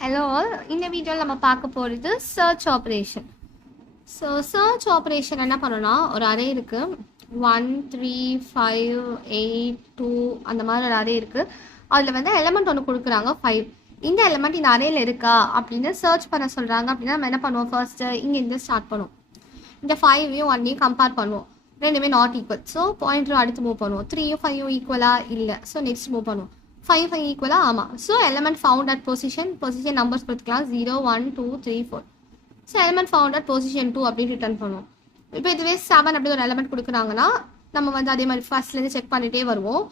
Hello all, இந்த வீடியோவில் நம்ம பார்க்க போகிறது search operation. So search operation என்ன பண்ணோன்னா, ஒரு அரே இருக்குது 1 3 5 8 2 அந்த மாதிரி ஒரு அரே இருக்குது. அதில் வந்து எலமெண்ட் ஒன்று கொடுக்குறாங்க 5. இந்த எலமெண்ட் இந்த அரேயில் இருக்கா அப்படின்னு சர்ச் பண்ண சொல்கிறாங்க. அப்படின்னா நம்ம என்ன பண்ணுவோம், ஃபர்ஸ்ட்டு இங்கேருந்து ஸ்டார்ட் பண்ணுவோம். இந்த 5ஐயும் 1ஐயும் கம்பேர் பண்ணுவோம், ரெண்டுமே நாட் ஈக்குவல். ஸோ பாயிண்டர் அடுத்து மூவ் பண்ணுவோம். 3யும் 5யும் ஈக்குவலாக இல்லை, ஸோ நெக்ஸ்ட் மூவ் பண்ணுவோம். 5 ஈக்குவலாக ஆமாம். So element found at position numbers கொடுத்துக்கலாம் 0 1 2 3 4. So element found at position 2 அப்படின்னு ரிட்டர்ன் பண்ணுவோம். இப்போ இதுவே 7 அப்படி ஒரு எலமெண்ட் கொடுக்குறாங்கன்னா நம்ம வந்து அதே மாதிரி ஃபர்ஸ்ட்லேருந்து செக் பண்ணிகிட்டே வருவோம்.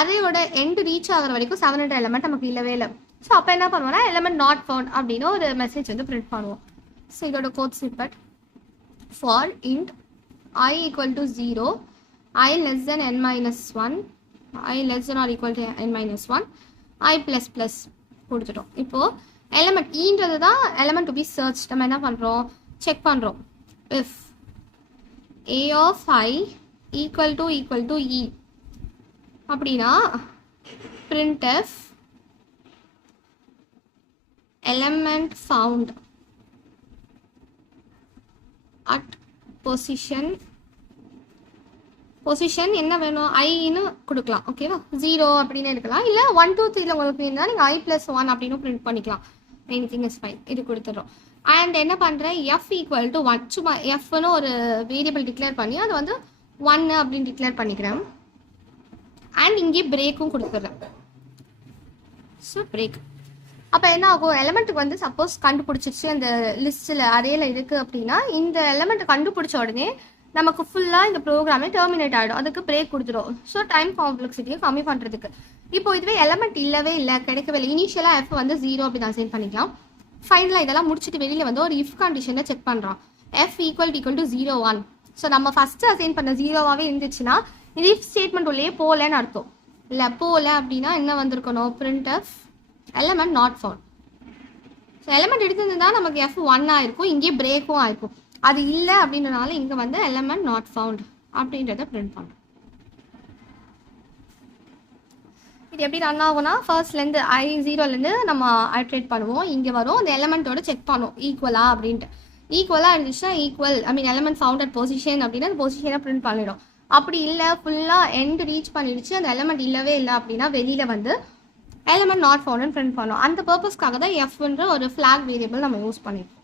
அதோட எண்டு ரீச் ஆகிற வரைக்கும் 700 எலமெண்ட் நமக்கு இல்லவே இல்லை. ஸோ அப்போ என்ன பண்ணுவோம்னா எலமெண்ட் நாட் ஃபவுண்ட் அப்படின்னு ஒரு மெசேஜ் வந்து பிரிண்ட் பண்ணுவோம். ஸோ இதோட code snippet for int I equal to 0, I less than n minus 1, I less than or equal to n minus 1, I plus plus கொடுத்துட்டோம். இப்போது எலமெண்ட் ஈன்றது தான் எலமெண்ட் டு பி சர்ச். நம்ம என்ன பண்ணுறோம், check பண்ணுறோம். If a of I equal to e அப்படின்னா printf element found at position என்ன வேணும், ஐன்னு கொடுக்கலாம். ஓகேவா, 0 அப்படின்னு இருக்கலாம், இல்லை 1 2 3 உங்களுக்கு இருந்தால் நீங்கள் I+1 அப்படின்னு பிரிண்ட் பண்ணிக்கலாம். Anything is fine. இது கொடுத்துட்றோம். அண்ட் என்ன பண்ணுறேன், f ஈக்குவல் டு 1, சும்மா எஃப்னு ஒரு வேரியபிள் டிக்ளேர் பண்ணி அது வந்து 1 அப்படின்னு டிக்ளேர் பண்ணிக்கிறேன். அண்ட் இங்கே பிரேக்கும் கொடுத்துட்றேன். So break. அப்போ என்ன ஆகும், எலமெண்ட்டுக்கு வந்து சப்போஸ் கண்டுபிடிச்சிச்சு அந்த லிஸ்ட்டில் அரேல இருக்குது அப்படின்னா இந்த எலமெண்ட்டை கண்டுபிடிச்ச உடனே நமக்கு ஃபுல்லாக இந்த ப்ரோக்ராமே டெர்மினேட் ஆகிடும். அதுக்கு பிரேக் கொடுத்துரும். ஸோ டைம் காம்ப்ளெக்சிட்டியை கம்மி பண்ணுறதுக்கு. இப்போ இதுவே எலமெண்ட் இல்லவே இல்லை, கிடைக்கவே இல்லை, இனிஷியலாக எஃப் வந்து 0 அப்படி தான் அசைன் பண்ணிக்கலாம். ஃபைனலாக இதெல்லாம் முடிச்சுட்டு வெளியில் வந்து ஒரு இஃப் கண்டிஷனை செக் பண்ணுறோம். F equal to 0 1. ஸோ நம்ம ஃபஸ்ட்டு அசைன் பண்ண 0வாகவே இருந்துச்சுன்னா இது இஃப் ஸ்டேட்மெண்ட் உள்ளே போகலன்னு அர்த்தம். இல்லை போகல அப்படின்னா என்ன வந்திருக்கணும், printf element not found. So element எடுத்துருந்தா நமக்கு எஃப் 1 ஆயிருக்கும், இங்கேயே பிரேக்கும் ஆயிருக்கும். அது இல்லை அப்படின்றனால இங்கே வந்து எலமெண்ட் நாட் ஃபவுண்ட் அப்படின்றத பிரிண்ட் பண்ணுறோம். இது எப்படி ரன் ஆகும்னா, ஃபர்ஸ்ட்லேருந்து I0லேருந்து நம்ம ஐட்ரேட் பண்ணுவோம். இங்கே வரும், அந்த எலமெண்ட்டோட செக் பண்ணுவோம் ஈக்குவலா அப்படின்ட்டு. ஈக்குவலாக இருந்துச்சுன்னா equal element found at position அப்படின்னா அந்த பொசிஷனை பிரிண்ட் பண்ணிடும். அப்படி இல்லை ஃபுல்லாக எண்ட் ரீச் பண்ணிடுச்சு, அந்த எலமெண்ட் இல்லவே இல்லை அப்படின்னா வெளியில் வந்து எலமெண்ட் நாட் ஃபவுண்ட்னு பிரிண்ட் பண்ணுவோம். அந்த பர்பஸ்க்காக தான் எஃப்ன்ற ஒரு ஃப்ளாக் வேரியபிள் நம்ம யூஸ் பண்ணியிருக்கோம்.